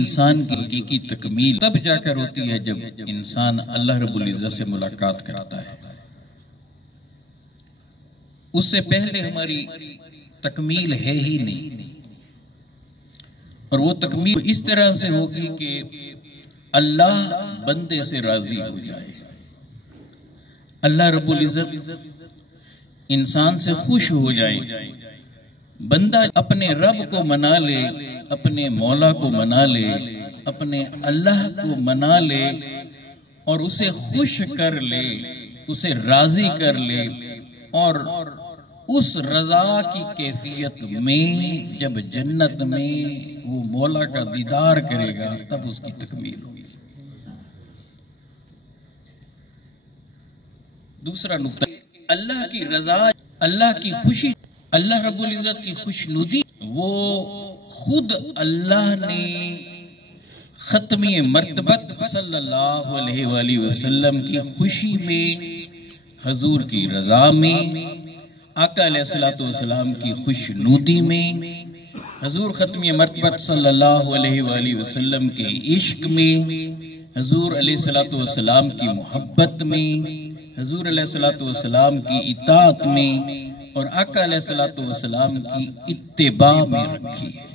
انسان کی حقیقی تکمیل تب جا کر ہوتی ہے جب انسان اللہ رب العزت سے ملاقات کرتا ہے. اس سے پہلے ہماری تکمیل ہے ہی نہیں. اور وہ تکمیل اس طرح سے ہوگی کہ اللہ بندے سے راضی ہو جائے. اللہ رب العزت انسان سے خوش ہو جائے. بندہ اپنے رب کو منا لے، اپنے مولا کو منا لے، اپنے اللہ کو منا لے اور اسے خوش کر لے، اسے راضی کر لے. اور اس رضا کی کیفیت میں جب جنت میں وہ مولا کا دیدار کرے گا تب اس کی تکمیل ہوگی. دوسرا نقطہ، اللہ کی رضا، اللہ کی خوشی، اللہ رب العزت کی خوشنودی، وہ خود اللہ نے ختمی مرتبت صلی اللہ علیہ وآلہ وسلم کی خوشی میں، حضور کی رضا میں، آقا علیہ السلام کی خوشنودی میں، حضور ختمی مرتبت صلی اللہ علیہ وآلہ وسلم کے عشق میں، حضور علیہ السلام کی محبت میں، حضور علیہ السلام کی اطاعت میں اور آقا علیہ السلام کی اتباع میں رکھی ہے.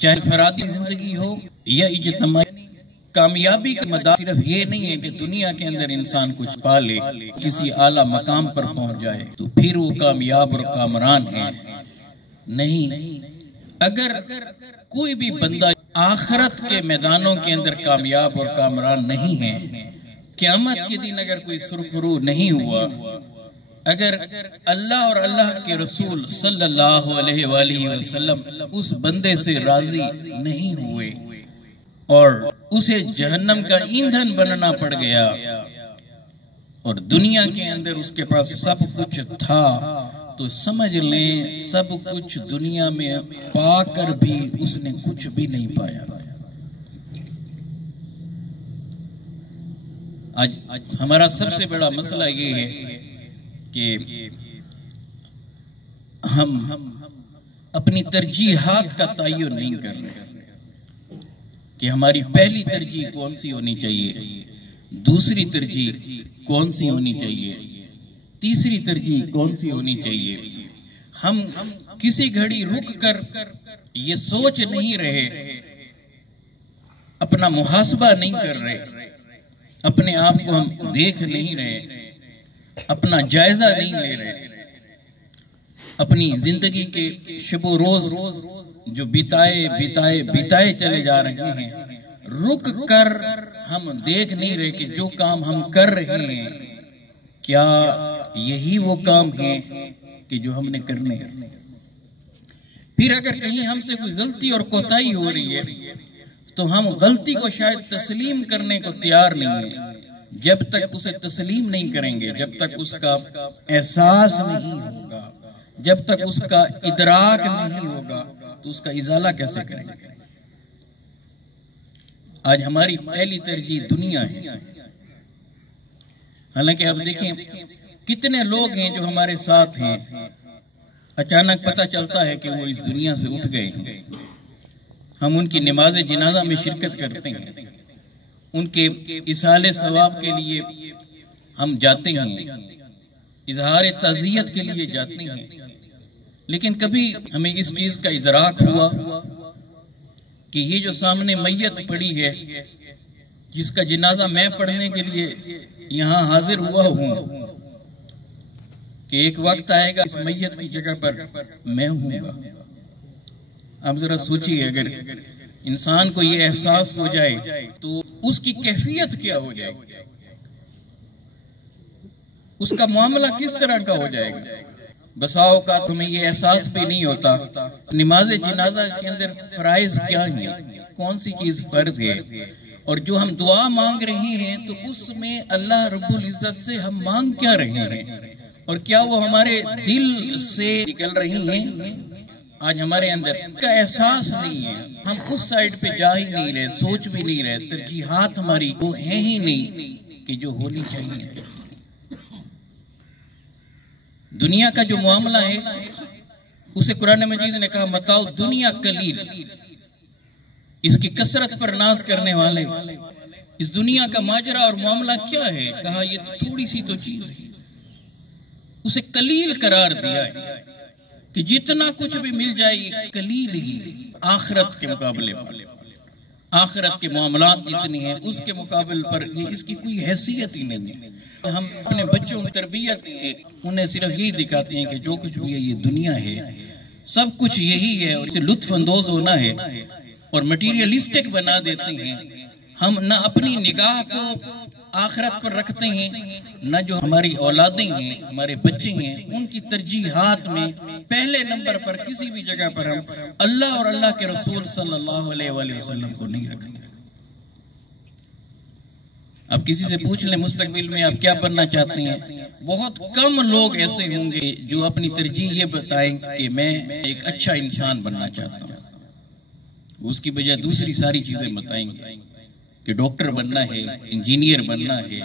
چاہے فرادی زندگی ہو یا اجتماعی. کامیابی کا مدار صرف یہ نہیں ہے کہ دنیا کے اندر انسان کچھ پا لے، کسی اعلیٰ مقام پر پہنچ جائے تو پھر وہ کامیاب اور کامران ہے. نہیں، اگر کوئی بھی بندہ آخرت کے میدانوں کے اندر کامیاب اور کامران نہیں ہے، قیامت کے دن اگر کوئی سرخرو نہیں ہوا، اگر اللہ اور اللہ کے رسول صلی اللہ علیہ وآلہ وسلم اس بندے سے راضی نہیں ہوئے اور اسے جہنم کا ایندھن بننا پڑ گیا اور دنیا کے اندر اس کے پاس سب کچھ تھا، تو سمجھ لیں سب کچھ دنیا میں پا کر بھی اس نے کچھ بھی نہیں پایا. آج ہمارا سب سے بڑا مسئلہ یہ ہے کہ ہم اپنی ترجیحات کا تعین نہیں کر رہے کہ ہماری پہلی ترجیح کون سی ہونی چاہیے، دوسری ترجیح کون سی ہونی چاہیے، تیسری ترجیح کون سی ہونی چاہیے. ہم کسی گھڑی رک کر یہ سوچ نہیں رہے، اپنا محاسبہ نہیں کر رہے، اپنے آپ کو ہم دیکھ نہیں رہے، اپنا جائزہ نہیں لے رہے. اپنی زندگی کے شب و روز جو بتائے چلے جا رہے ہیں، رک کر ہم دیکھ نہیں رہے کہ جو کام ہم کر رہے ہیں کیا یہی وہ کام ہے کہ جو ہم نے کرنے ہیں. پھر اگر کہیں ہم سے کوئی غلطی اور کوتاہی ہو رہی ہے تو ہم غلطی کو شاید تسلیم کرنے کو تیار نہیں ہیں. جب تک اسے تسلیم نہیں کریں گے، جب تک اس کا احساس نہیں ہوگا، جب تک اس کا ادراک نہیں ہوگا تو اس کا ازالہ کیسے کریں گے. آج ہماری پہلی ترجیح دنیا ہے. حالانکہ اب دیکھیں کتنے لوگ ہیں جو ہمارے ساتھ ہیں، اچانک پتہ چلتا ہے کہ وہ اس دنیا سے اٹھ گئے ہیں. ہم ان کی نماز جنازہ میں شرکت کرتے ہیں، ان کے اصالِ ثواب کے لیے ہم جاتے ہیں، اظہار تعزیت کے لیے جاتے ہیں. لیکن کبھی ہمیں اس چیز کا ادراک ہوا کہ یہ جو سامنے میت پڑی ہے، جس کا جنازہ میں پڑھنے کے لیے یہاں حاضر ہوا ہوں، کہ ایک وقت آئے گا اس میت کی جگہ پر میں ہوں گا. آپ ذرا سوچیے، اگر انسان کو یہ احساس ہو جائے تو اس کی کیفیت کیا ہو جائے گی، اس کا معاملہ کس طرح کا ہو جائے گا. بسا اوقات ہمیں یہ احساس بھی نہیں ہوتا نماز جنازہ کے اندر فرائض کیا ہیں، کون سی چیز فرض ہے، اور جو ہم دعا مانگ رہے ہیں تو اس میں اللہ رب العزت سے ہم مانگ کیا رہے ہیں اور کیا وہ ہمارے دل سے نکل رہی ہیں. آج ہمارے اندر کا احساس نہیں ہے، ہم اس سائڈ پہ جا ہی نہیں رہے، سوچ بھی نہیں رہے، ترجیحات ہماری وہ ہیں ہی نہیں کہ جو ہونی چاہیے. دنیا کا جو معاملہ ہے اسے قرآن مجید نے کہا متاع دنیا قلیل. اس کی کثرت پر ناز کرنے والے، اس دنیا کا ماجرا اور معاملہ کیا ہے؟ کہا یہ تو تھوڑی سی تو چیز ہے، اسے قلیل قرار دیا ہے کہ جتنا کچھ بھی مل جائے یہ قلیل ہی آخرت کے مقابلے پر، آخرت کے معاملات جتنی ہیں اس کے مقابل پر یہ اس کی کوئی حیثیت ہی نہیں ہے۔ ہم اپنے بچوں کی تربیت انہیں صرف یہی دکھاتے ہیں کہ جو کچھ بھی ہے یہ دنیا ہے، سب کچھ یہی ہے اور اسے لطف اندوز ہونا ہے، اور مٹیریلسٹک بنا دیتے ہیں۔ ہم نہ اپنی نگاہ کو آخرت پر رکھتے ہیں، نہ جو ہماری اولادیں ہیں، ہمارے بچے ہیں، ان کی ترجیحات میں پہلے نمبر پر کسی بھی جگہ پر ہم اللہ اور اللہ کے رسول صلی اللہ علیہ وآلہ وسلم کو نہیں رکھتے۔ اب کسی سے پوچھ لیں مستقبل میں آپ کیا بننا چاہتے ہیں، بہت کم لوگ ایسے ہوں گے جو اپنی ترجیح یہ بتائیں کہ میں ایک اچھا انسان بننا چاہتا ہوں، اس کی بجائے دوسری ساری چیزیں بتائیں گے کہ ڈاکٹر بننا ہے، انجینئر بننا ہے،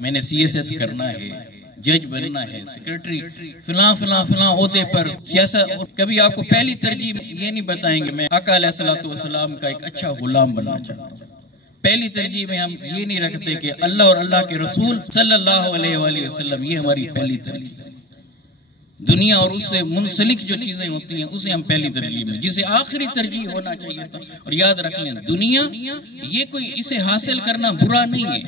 میں نے CSS کرنا ہے، جج بننا ہے، سیکرٹری فلاں فلاں فلاں عہدے پر سیاست۔ کبھی آپ کو پہلی ترجیح یہ نہیں بتائیں گے میں آقا علیہ السلام کا ایک اچھا غلام بننا چاہتا ہوں۔ پہلی ترجیح میں ہم یہ نہیں رکھتے کہ اللہ اور اللہ کے رسول صلی اللہ علیہ وآلہ وسلم، یہ ہماری پہلی ترجیح ہے۔ دنیا اور اس سے منسلک جو چیزیں ہوتی ہیں اسے ہم پہلی ترجیح میں، جسے آخری ترجیح ہونا چاہیے تھا۔ اور یاد رکھ لیں دنیا یہ کوئی اسے حاصل کرنا برا نہیں ہے،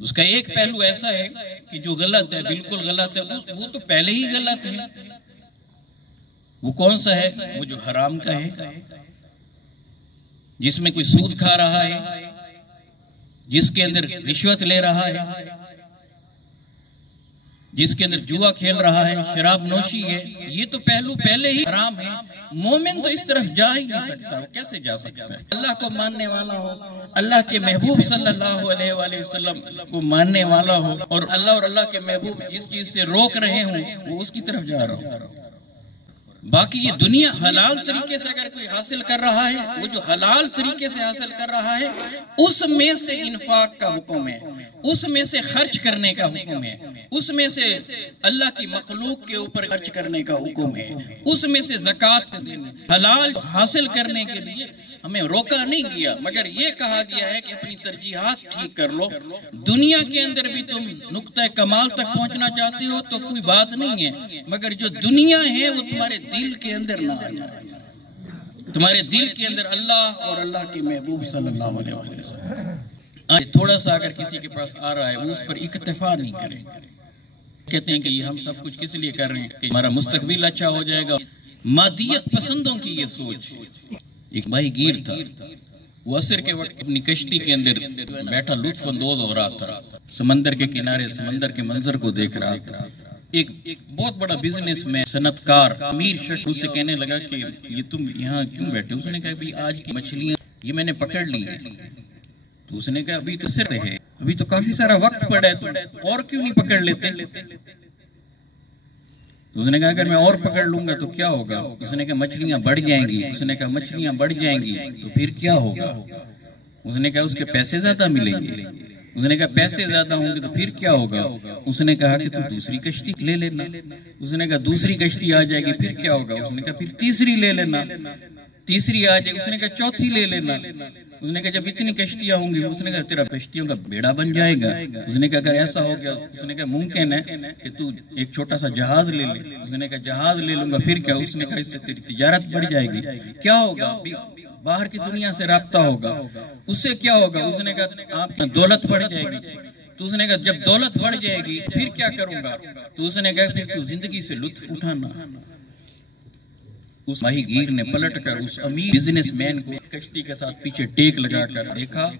اس کا ایک پہلو ایسا ہے کہ جو غلط ہے، بالکل غلط ہے، وہ تو پہلے ہی غلط ہے۔ وہ کون سا ہے؟ وہ جو حرام کا ہے، جس میں کوئی سود کھا رہا ہے، جس کے اندر رشوت لے رہا ہے، جس کے اندر جوا کھیل رہا ہے، شراب نوشی ہے، یہ تو پہلو پہلے ہی حرام ہے۔ مومن تو اس طرف جا ہی نہیں سکتا، وہ کیسے جا سکتا ہے؟ اللہ کو ماننے والا ہو، اللہ کے محبوب صلی اللہ علیہ وآلہ وسلم کو ماننے والا ہو، اور اللہ کے محبوب جس چیز سے روک رہے ہوں وہ اس کی طرف جا رہا ہو۔ باقی یہ دنیا حلال طریقے سے اگر کوئی حاصل کر رہا ہے، وہ جو حلال طریقے سے حاصل کر رہا ہے اس میں سے انفاق کا حکم ہے، اس میں سے خرچ کرنے کا حکم ہے، اس میں سے اللہ کی مخلوق کے اوپر خرچ کرنے کا حکم ہے، اس میں سے زکوٰۃ دینا۔ حلال حاصل کرنے کے لیے ہمیں روکا نہیں گیا، مگر یہ کہا گیا ہے کہ اپنی ترجیحات ٹھیک کر لو۔ دنیا کے اندر بھی تم نقطہ کمال تک پہنچنا چاہتے ہو تو کوئی بات نہیں ہے، مگر جو دنیا ہے وہ تمہارے دل کے اندر نہ آ جائے، تمہارے دل کے اندر اللہ اور اللہ کے محبوب صلی اللہ علیہ وسلم۔ آج تھوڑا سا اگر کسی کے پاس آ رہا ہے وہ اس پر اکتفا نہیں کریں گے، کہتے ہیں کہ یہ ہم سب کچھ کس لیے کر رہے ہیں کہ ہمارا مستقبل اچھا ہو جائے گا۔ مادیت پسندوں کی یہ سوچ۔ ایک ماہی گیر تھا، وہ عصر کے وقت اپنی کشتی کے اندر بیٹھا لطف اندوز ہو رہا تھا، سمندر کے کنارے سمندر کے منظر کو دیکھ رہا تھا۔ ایک بہت بڑا بزنس میں صنعت کار امیر شخص اس سے کہنے لگا کہ یہ تم یہاں کیوں بیٹھے؟ اس نے کہا بھئی آج کی مچھلیاں یہ میں نے پکڑ لی ہیں۔ تو اس نے کہا ابھی تو صرف ہے، ابھی تو کافی سارا وقت پڑا ہے، تو اور کیوں نہیں پکڑ لیتے؟ اس نے کہا اگر میں اور پکڑ لوں گا تو کیا ہوگا؟ اس نے کہا مچھلیاں بڑھ جائیں گی۔ اس نے کہا مچھلیاں بڑھ جائیں گی تو پھر کیا ہوگا؟ اس نے کہا اس کے پیسے زیادہ ملیں گے۔ اس نے کہا پیسے زیادہ ہوں گے تو پھر کیا ہوگا؟ اس نے کہا کہ تو دوسری کشتی لے لینا۔ اس نے کہا دوسری کشتی آ جائے گی پھر کیا ہوگا؟ اس نے کہا پھر تیسری لے لینا۔ تیسری آ جائے، اس نے کہا چوتھی لے لینا۔ اس نے کہا جب اتنی کشتیاں ہوں گی، اس نے کہا تیرا کشتیوں کا بیڑا بن جائے گا۔ اس نے کہا اگر ایسا ہو گیا، اس نے کہا ممکن ہے کہ تو ایک چھوٹا سا جہاز لے لے۔ اس نے کہا جہاز لے لوں گا پھر کیا؟ اس نے کہا اس سے تیری تجارت بڑھ جائے گی۔ کیا ہوگا؟ باہر کی دنیا سے رابطہ ہوگا، اس سے کیا ہوگا؟ اس نے کہا آپ کی دولت بڑھ جائے گی۔ تو اس نے کہا جب دولت بڑھ جائے گی پھر کیا کروں گا؟ تو اس نے کہا پھر تو زندگی سے لطف اٹھانا۔ اس ماہی گیر نے پلٹ کر اس امیر بزنس مین کو کشتی کے ساتھ پیچھے ٹیک لگا کر دیکھا۔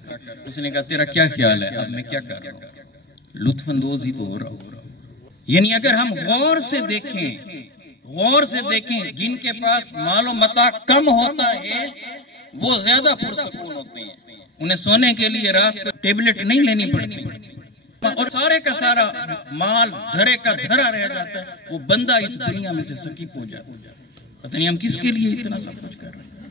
اس نے کہا تیرا کیا خیال ہے اب میں کیا کر رہا ہوں؟ لطف اندوز ہی تو ہو رہا ہوں۔ یعنی اگر ہم غور سے دیکھیں جن کے پاس مال و متاع کم ہوتا ہے وہ زیادہ پرسکون ہوتے ہیں، انہیں سونے کے لیے رات کو ٹیبلٹ نہیں لینی پڑتی، اور سارے کا سارا مال دھرے کا دھرا رہ جاتا ہے، وہ بندہ اس دنیا میں سے سکیپ ہو جاتا ہے۔ پتہ نہیں ہم کس کے لیے اتنا سب کچھ کر رہے ہیں؟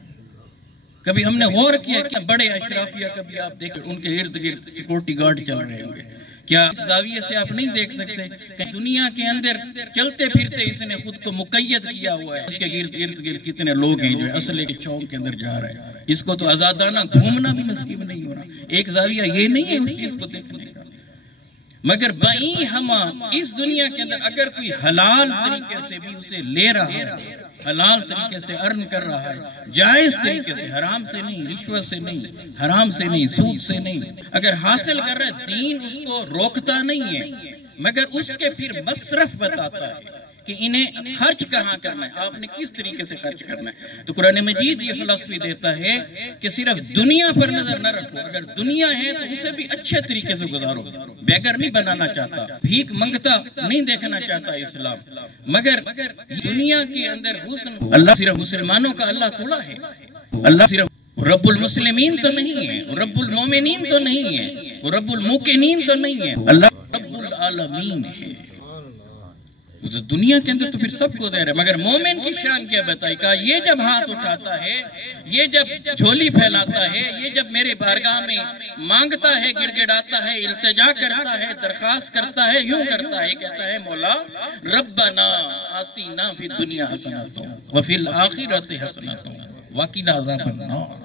کبھی ہم نے غور کیا کہ بڑے اشرافیہ کبھی آپ دیکھیں ان کے ارد گرد سیکورٹی گارڈ چل رہے ہوں گے، کیا اس زاویے سے آپ نہیں دیکھ سکتے کہ دنیا کے اندر چلتے پھرتے اس نے خود کو مقید کیا ہوا ہے، اس کے ارد گرد کتنے لوگ ہیں جو اسلحے کے چونک کے اندر جا رہے ہیں، اس کو تو آزادانہ گھومنا بھی نصیب نہیں ہو رہا، ایک زاویہ یہ نہیں ہے اس چیز کو دیکھنے کا۔ مگر بائیں ہم اس دنیا کے اندر اگر کوئی حلال طریقے سے بھی اسے لے رہا ہے، حلال طریقے سے ارن کر رہا ہے، جائز طریقے سے، حرام سے نہیں، رشوت سے نہیں، حرام سے نہیں، سود سے نہیں، اگر حاصل کر رہا ہے، دین اس کو روکتا نہیں ہے، مگر اس کے پھر مصرف بتاتا ہے کہ انہیں خرچ کہاں کرنا ہے، آپ نے کس طریقے سے خرچ کرنا ہے۔ تو قرآن مجید یہ فلسفی دیتا ہے کہ صرف دنیا پر نظر نہ رکھو، اگر دنیا ہے تو اسے بھی اچھے طریقے سے گزارو، بیگر نہیں بنانا چاہتا، بھیک منگتا نہیں دیکھنا چاہتا اسلام، مگر دنیا کے اندر حسن، اللہ صرف مسلمانوں کا اللہ تھوڑا ہے، اللہ صرف رب المسلمین تو نہیں ہے، رب المومنین تو نہیں ہے، رب الموقنین تو نہیں ہے، اللہ رب العالمین ہے۔ اس دنیا کے اندر تو پھر سب کو دے رہے، مگر مومن کی شان کیا بتائی؟ کہا یہ جب ہاتھ اٹھاتا ہے، یہ جب جھولی پھیلاتا ہے، یہ جب میرے بارگاہ میں مانگتا ہے، گڑ گڑاتا ہے، التجا کرتا ہے، درخواست کرتا ہے، یوں کرتا ہے، کہتا ہے مولا ربنا آتینا فی الدنیا حسنۃ وفی الآخرۃ حسنۃ وقنا عذاب النار۔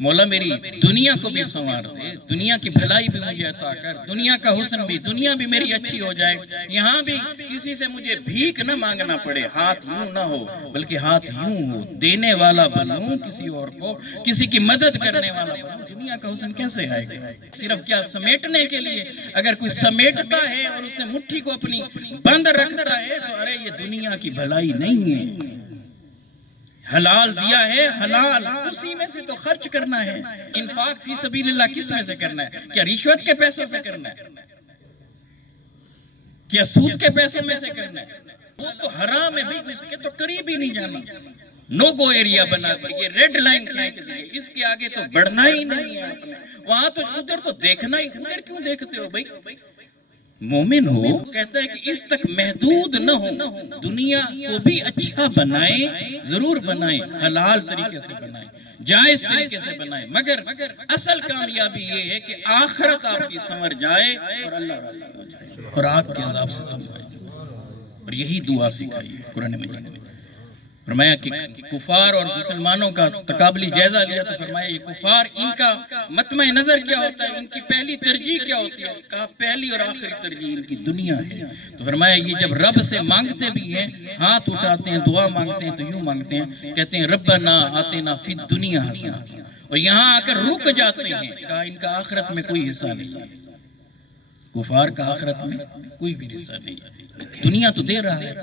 مولا میری دنیا کو بھی سنوار دے، دنیا کی بھلائی بھی مجھے عطا کر، دنیا کا حسن بھی، دنیا بھی میری اچھی ہو جائے، یہاں بھی کسی سے مجھے بھیک نہ مانگنا پڑے، ہاتھ یوں نہ ہو بلکہ ہاتھ یوں ہو، دینے والا بنوں کسی اور کو، کسی کی مدد کرنے والا بنوں۔ دنیا کا حسن کیسے آئے گا؟ صرف کیا سمیٹنے کے لیے؟ اگر کوئی سمیٹتا ہے اور اس نے مٹھی کو اپنی بند رکھتا ہے تو ارے یہ دنیا کی بھلائی نہیں ہے۔ حلال دیا ہے، حلال اسی میں سے تو خرچ کرنا ہے۔ انفاق فی سبیل اللہ کس میں سے کرنا ہے؟ کیا رشوت کے پیسوں سے کرنا ہے؟ کیا سود کے پیسوں میں سے کرنا ہے؟ وہ تو حرام ہے بھائی، اس کے تو قریب ہی نہیں جانا، نو گو ایریا بنا دیا، یہ ریڈ لائن کھینچ دی، اس کے آگے تو بڑھنا ہی نہیں ہے آپ نے، وہاں تو ادھر تو دیکھنا ہی، ادھر کیوں دیکھتے ہو بھائی؟ مومن ہو کہتا ہے کہ اس تک محدود نہ ہو، دنیا کو بھی اچھا بنائیں، ضرور بنائیں، حلال طریقے سے بنائیں، جائز طریقے سے بنائیں، مگر اصل کامیابی یہ ہے کہ آخرت آپ کی سنور جائے اور اللہ راضی ہو جائے اور آپ کے عذاب سے تم بچ جائے۔ اور یہی دعا سکھائی ہے قرآن مجید نے۔ فرمایا کہ کفار اور مسلمانوں کا تقابلی جائزہ لیا تو فرمایا یہ کفار، ان کا مطمع نظر کیا ہوتا ہے، ان کی پہلی ترجیح کیا ہوتی ہے؟ کہا پہلی اور آخری ترجیح ان کی دنیا ہے۔ تو فرمایا یہ جب رب سے مانگتے بھی ہیں، ہاتھ اٹھاتے ہیں، دعا مانگتے ہیں تو یوں مانگتے ہیں، کہتے ہیں ربنا آتنا فی الدنیا حسنۃ، اور یہاں آ کر رک جاتے ہیں۔ کہا ان کا آخرت میں کوئی حصہ نہیں ہے، کفار کا آخرت میں کوئی بھی حصہ نہیں ہے، دنیا تو دے رہا ہے،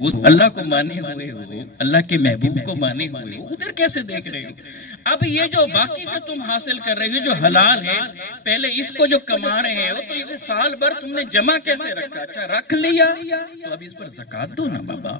وہ اللہ کو مانے ہوئے ہو، اللہ کے محبوب کو مانے ہوئے ہو، ادھر کیسے دیکھ رہے ہو؟ اب یہ جو باقی جو تم حاصل کر رہے ہو جو حلال ہے، پہلے اس کو جو کما رہے ہو تو اسے سال بھر تم نے جمع کیسے رکھا؟ اچھا رکھ لیا تو اب اس پر زکوٰۃ دو نا بابا،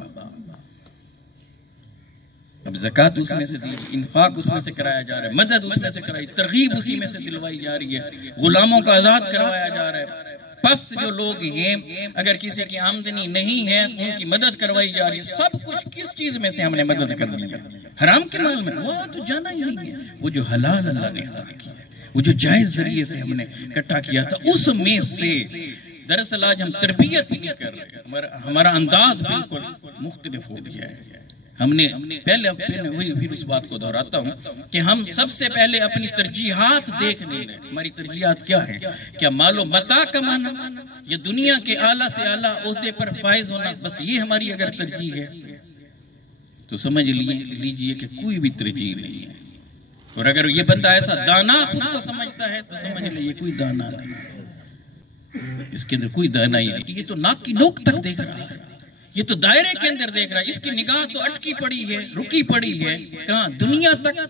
اب زکوٰۃ اس میں سے دی، انفاق اس میں سے کرایا جا رہا ہے، مدد اس میں سے کرائی، ترغیب اسی میں سے دلوائی جا رہی ہے، غلاموں کا آزاد کروایا جا رہا ہے، پست جو لوگ ہیں اگر کسی کی آمدنی نہیں ہے ان کی مدد کروائی جا رہی ہے۔ سب کچھ کس چیز میں سے ہم نے مدد کرنی ہے؟ حرام کے مال میں، وہ تو جانا ہی نہیں ہے، وہ جو حلال اللہ نے عطا کیا ہے، وہ جو جائز ذریعے سے ہم نے اکٹھا کیا تھا اس میں سے۔ دراصل آج ہم تربیت ہی نہیں کر رہے، ہمارا انداز بالکل مختلف ہو گیا ہے۔ ہم نے پہلے پھر اس بات کو دہراتا ہوں کہ ہم سب سے پہلے اپنی ترجیحات دیکھ لیں، ہماری ترجیحات کیا ہے؟ کیا مال و متاع کمانا یا دنیا کے اعلیٰ سے اعلیٰ عہدے پر فائز ہونا؟ بس یہ ہماری اگر ترجیح ہے تو سمجھ لیجئے کہ کوئی بھی ترجیح نہیں ہے، اور اگر یہ بندہ ایسا دانا خود کو سمجھتا ہے تو سمجھ لیجئے کوئی دانا نہیں، اس کے اندر کوئی دانا ہی نہیں، یہ تو ناک کی نوک تک دیکھ رہا ہے، یہ تو دائرے کے اندر دیکھ رہا ہے، اس کی نگاہ تو اٹکی پڑی ہے، رکی پڑی ہے، کہاں؟ دنیا تک۔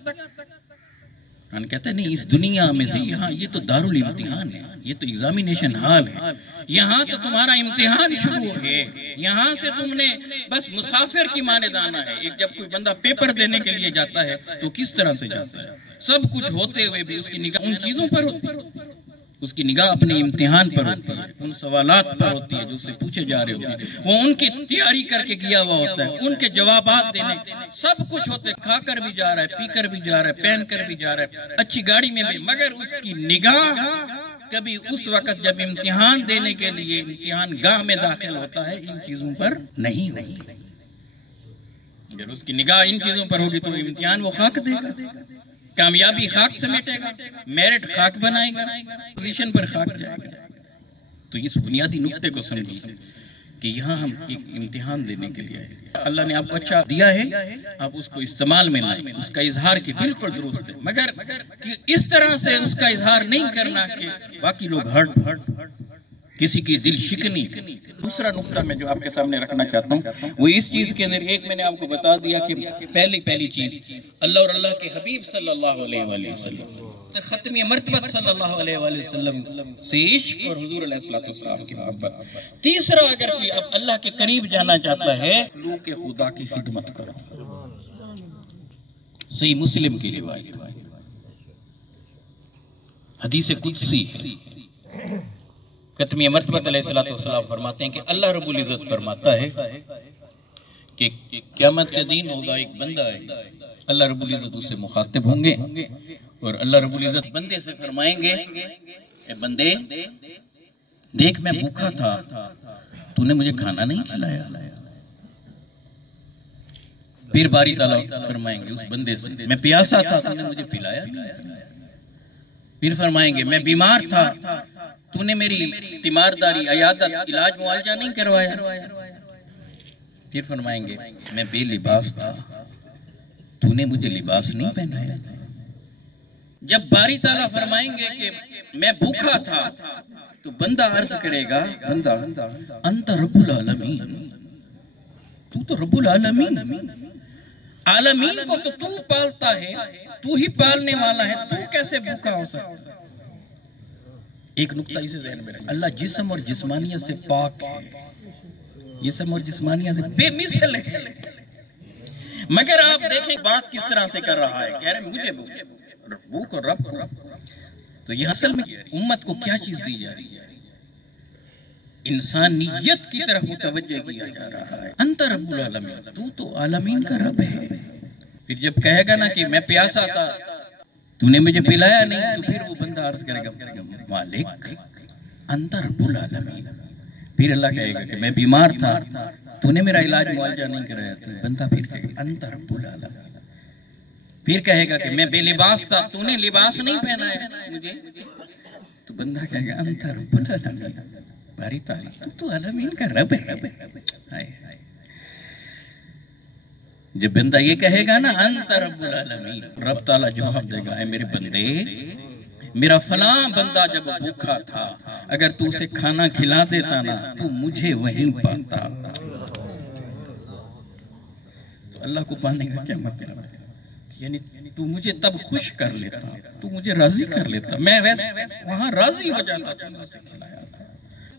ہم کہتے ہیں نہیں، اس دنیا میں سے یہاں یہ تو دارالامتحان ہے، یہ تو ایگزامینیشن ہال ہے، یہاں تو تمہارا امتحان شروع ہے، یہاں سے تم نے بس مسافر کی مانند آنا ہے۔ ایک جب کوئی بندہ پیپر دینے کے لیے جاتا ہے تو کس طرح سے جاتا ہے؟ سب کچھ ہوتے ہوئے بھی اس کی نگاہ ان چیزوں پر ہوتی ہے، اس کی نگاہ اپنے امتحان پر ہوتی ہے، ان سوالات پر ہوتی ہے جو اس سے پوچھے جا رہے ہوتے ہیں، وہ ان کی تیاری کر کے گیا ہوا ہوتا ہے، ان کے جوابات دینے سب کچھ ہوتے ہیں، کھا کر بھی جا رہا ہے، پی کر بھی جا رہا ہے، پہن کر بھی جا رہا ہے، اچھی گاڑی میں بھی، مگر اس کی نگاہ کبھی اس وقت جب امتحان دینے کے لیے امتحان گاہ میں داخل ہوتا ہے ان چیزوں پر نہیں ہوتی. اگر اس کی نگاہ ان چیزوں پر ہوگی تو امتحان وہ خاک دے گا، کامیابی خاک سمیٹے گا، میرٹ خاک بنائے گا، پوزیشن پر خاک جائے گا. تو اس بنیادی نقطے کو سمجھیے کہ یہاں ہم ایک امتحان دینے کے لیے آئے. اللہ نے آپ کو اچھا دیا ہے، آپ اس کو استعمال میں لائیں. اس کا اظہار کی بالکل درست ہے، مگر اس طرح سے اس کا اظہار نہیں کرنا کہ باقی لوگ ہرٹ کسی کی دل شکنی. دوسرا نقطہ میں جو آپ کے سامنے رکھنا چاہتا ہوں وہ اس چیز کے اندر ایک میں نے آپ کو بتا دیا کہ پہلی چیز اللہ اور اللہ کے حبیب صلی اللہ علیہ وآلہ وسلم ختمی مرتبہ صلی اللہ علیہ وآلہ وسلم سے عشق اور حضور علیہ السلام کی محبت. تیسرا اگر کوئی اب اللہ کے قریب جانا چاہتا ہے مخلوق خدا کی خدمت کرو. صحیح مسلم کی روایت حدیث قدسی ہے. ختمی مرتبہ علیہ السلام فرماتے ہیں کہ اللہ رب العزت فرماتا ہے کہ قیامت کے دن ہوگا ایک بندہ ہے، اللہ رب العزت اس سے مخاطب ہوں گے اور اللہ رب العزت بندے سے فرمائیں گے اے بندے دیکھ میں بھوکا تھا، تو نے مجھے کھانا نہیں کھلایا. پھر باری تعالیٰ فرمائیں گے اس بندے سے میں پیاسا تھا، تو نے مجھے پلایا نہیں. پھر فرمائیں گے میں بیمار تھا، تو نے میری تیمارداری عیادت علاج معالجہ نہیں کروایا. پھر فرمائیں گے میں بے لباس تھا، تو نے مجھے لباس نہیں پہنایا. جب باری تعالیٰ فرمائیں گے کہ میں بھوکا تھا تو بندہ عرض کرے گا بندہ انت رب العالمین، تو رب العالمین، عالمین کو تو پالتا ہے، تو ہی پالنے والا ہے، تو کیسے بھوکا ہو سکتا. ایک نقطہ اسے ذہن میں رکھیں، اللہ جسم اور جسمانیت سے پاک ہے، جسم اور جسمانیت سے بے مثل ہے. مگر آپ دیکھیں بات کس طرح سے کر رہا ہے، کہہ رہے مجھے بھوک اور رب کو. تو یہ اصل میں امت کو کیا چیز دی جا رہی ہے؟ انسانیت کی طرف متوجہ کیا جا رہا ہے. انت رب العالمین، تو عالمین کا رب ہے. پھر جب کہے گا نا کہ میں پیاسا تھا تو نے مجھے پلایا نہیں، تو پھر وہ بندہ عرض کرے گا مالک انت رب العالمین. پھر اللہ کہے گا کہ میں بیمار تھا، تو نے میرا علاج معالجہ نہیں کرایا. تو بندہ پھر کہے گا انت رب العالمین. پھر کہے گا کہ میں بے لباس تھا، تو نے لباس نہیں پہنایا مجھے. تو بندہ کہے گا انت رب العالمین. باری تعالیٰ تو عالمین کا رب ہے. جب بندہ یہ کہے گا نا انت رب العالمین، رب تعالیٰ جواب دے گا اے میرے بندے میرا فلاں بندہ جب بھوکا تھا، اگر تو اسے کھانا کھلا دیتا نا تو مجھے وہیں پاتا. تو اللہ کو پانے کا کیا مطلب ہے؟ یعنی تو مجھے تب خوش کر لیتا، تو مجھے راضی کر لیتا، میں ویسے وہاں راضی ہو جاتا تو میں اسے کھلایا تھا.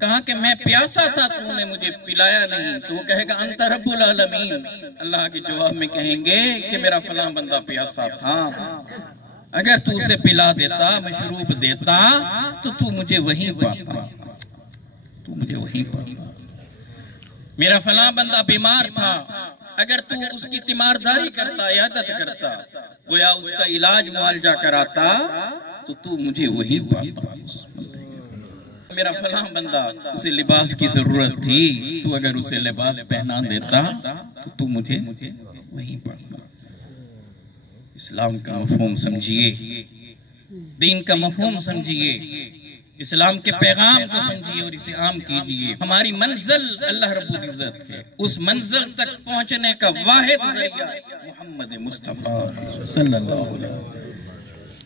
کہا کہ میں پیاسا تھا، تو نے مجھے پلایا نہیں. تو وہ کہے گا انت رب العالمین. اللہ کے جواب میں کہیں گے کہ میرا فلاں بندہ پیاسا تھا، اگر تو اسے پلا دیتا، مشروب دیتا تو مجھے وہیں پاتا، تو مجھے وہیں پاتا. میرا فلاں بندہ بیمار تھا، اگر تو اس کی تیمارداری کرتا، عیادت کرتا، گویا اس کا علاج معالجہ کراتا تو مجھے وہیں پاتا. میرا فلاں بندہ اسے لباس کی ضرورت تھی، تو اگر اسے لباس پہنا دیتا تو مجھے وہیں پاتا. اسلام کا مفہوم سمجھیے، دین کا مفہوم سمجھیے، اسلام کے پیغام کو سمجھیے اور اسے عام کیجیے. ہماری منزل اللہ رب العزت ہے، اس منزل تک پہنچنے کا واحد ذریعہ محمد مصطفیٰ صلی اللہ علیہ وسلم.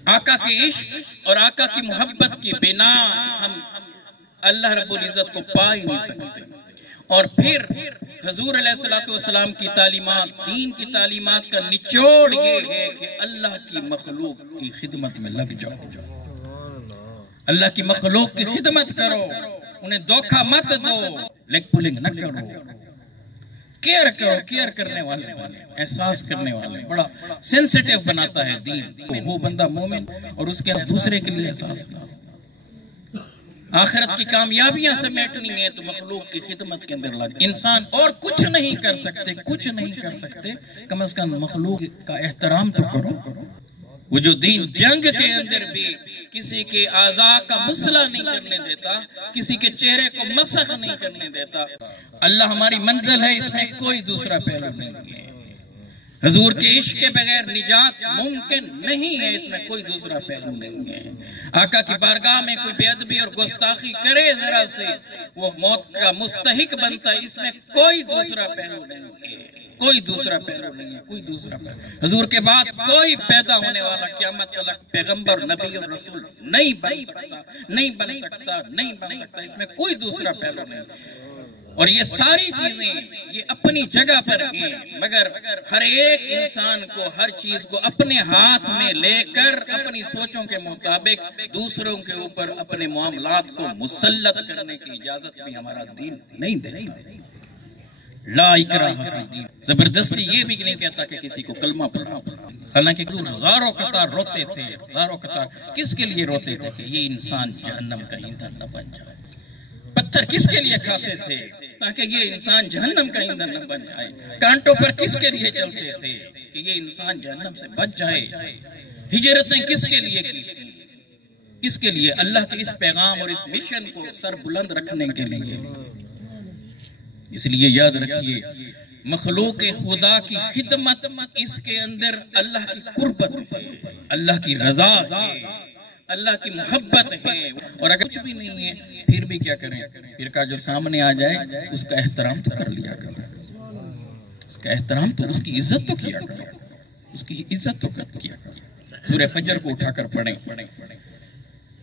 آقا کے عشق اور آقا کی محبت کی بنا ہم اللہ رب العزت کو پا ہی نہیں سکتے. اور پھر حضور علیہ السلام کی تعلیمات، دین کی تعلیمات کا نچوڑ یہ ہے کہ اللہ کی مخلوق کی خدمت میں لگ جاؤ، اللہ کی مخلوق کی خدمت کرو، انہیں دھوکہ مت دو، لیگ پولنگ نہ کرو، کیئر کرو. کیئر کرنے والے بنے، احساس کرنے والے. بڑا سینسیٹیو بناتا ہے دین. وہ بندہ مومن اور اس کے دوسرے کے لیے احساس نہ. آخرت کی کامیابیاں سمیٹنی ہے تو مخلوق کی خدمت کے اندر لگ. انسان اور کچھ نہیں کر سکتے، کچھ نہیں کر سکتے، کم از کم مخلوق کا احترام تو کرو. وہ جو دین جنگ کے اندر بھی کسی کے اعضاء کا مسئلہ نہیں کرنے دیتا، کسی کے چہرے کو مسخ نہیں کرنے دیتا۔ اللہ ہماری منزل ہے، اس میں کوئی دوسرا پہلو نہیں ہے۔ حضور کے عشق کے بغیر نجات ممکن نہیں ہے، اس میں کوئی دوسرا پہلو نہیں ہے۔ آقا کی بارگاہ میں کوئی بے ادبی اور گستاخی کرے ذرا سے، وہ موت کا مستحق بنتا ہے، اس میں کوئی دوسرا پہلو نہیں ہے، کوئی دوسرا پہلو نہیں ہے، کوئی دوسرا پہلو۔ حضور کے بعد کوئی پیدا ہونے والا قیامت تک پیغمبر، نبی اور رسول نہیں بن سکتا، نہیں بن سکتا، نہیں بن سکتا، اس میں کوئی دوسرا پہلو نہیں۔ اور یہ ساری چیزیں یہ اپنی جگہ پر ہیں، مگر ہر ایک انسان کو ہر چیز کو اپنے ہاتھ میں لے کر اپنی سوچوں کے مطابق دوسروں کے اوپر اپنے معاملات کو مسلط کرنے کی اجازت بھی ہمارا دین نہیں دیتا۔ لا اکراہ فی الدین، زبردستی یہ بھی نہیں کہتا کہ کسی کو کلمہ پڑھاؤ۔ حالانکہ زاروں قطار روتے تھے، زاروں قطار کس کے لیے روتے تھے؟ کہ یہ انسان جہنم کا ایندھن نہ بن جائے۔ پتھر کس کے لیے کھاتے تھے؟ تاکہ یہ انسان جہنم کا ایندھن نہ بن جائے۔ کانٹوں پر کس کے لیے چلتے تھے؟ کہ یہ انسان جہنم سے بچ جائے۔ ہجرتیں کس کے لیے کی تھی؟ کس کے لیے؟ اللہ کے اس پیغام اور اس مشن کو سر بلند رکھنے کے لیے۔ اس لیے یاد رکھیے، مخلوق خدا کی خدمت، اس کے اندر اللہ کی قربت ہے، اللہ کی رضا ہے، اللہ کی محبت ہے۔ اور اگر کچھ بھی نہیں ہے پھر بھی کیا کریں؟ پھر کا جو سامنے آ جائے اس کا احترام تو کر لیا کریں، اس کا احترام تو، اس کی عزت تو کیا کریں، اس کی عزت تو کیا کریں۔ سورہ فجر کو اٹھا کر پڑھیں،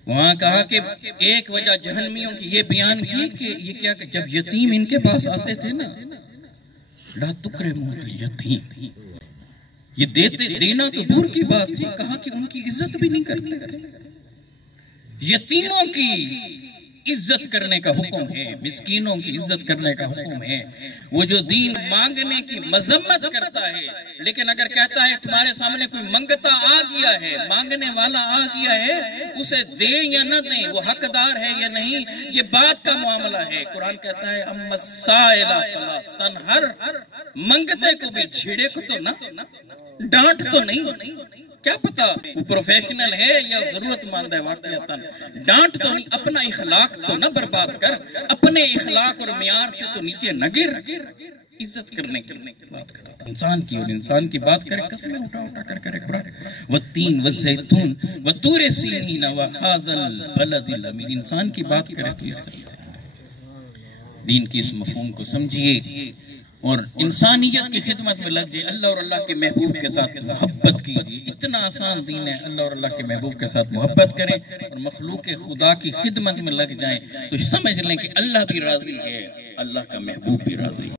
وہاں کہا کہ ایک وجہ جہنمیوں کی یہ بیان کی کہ یہ کیا کہ جب یتیم ان کے پاس آتے تھے نا، لا تکرموا الیتیم، یہ دینا تو دور کی بات تھی، کہا کہ ان کی عزت بھی نہیں کرتے تھے۔ یتیموں کی عزت کرنے کا حکم ہے، مسکینوں کی عزت کرنے کا حکم ہے۔ وہ جو دین مانگنے کی مذمت کرتا ہے، لیکن اگر کہتا ہے تمہارے سامنے کوئی منگتا آ گیا ہے، مانگنے والا آ گیا ہے، اسے دیں یا نہ دیں، وہ حقدار ہے یا نہیں، یہ بات کا معاملہ ہے۔ قرآن کہتا ہے اما السائل فلا تنہر، منگتے کو بھی چھیڑے کو تو نہ، ڈانٹ تو نہیں۔ کیا پتا وہ پروفیشنل ہے یا ضرورت مند ہے، واقعتاً ڈانٹ تو نہیں، اپنا اخلاق تو نہ برباد کر، اپنے اخلاق اور معیار سے تو نیچے نہ گر۔ عزت کرنے کی بات کرتا انسان کی، اور انسان کی بات کرے قسمیں اٹھا اٹھا کر کرے قرآن۔ والتین والزیتون وطور سینین وہذا البلد الامین، انسان کی بات کرے تو اس طرح سے دین کی اس مفہوم کو سمجھیے اور انسانیت کی خدمت میں لگ جائے۔ اللہ اور اللہ کے محبوب کے ساتھ محبت کیجیے، اتنا آسان دین ہے۔ اللہ اور اللہ کے محبوب کے ساتھ محبت کریں اور مخلوق خدا کی خدمت میں لگ جائیں تو سمجھ لیں کہ اللہ بھی راضی ہے، اللہ کا محبوب بھی راضی ہے۔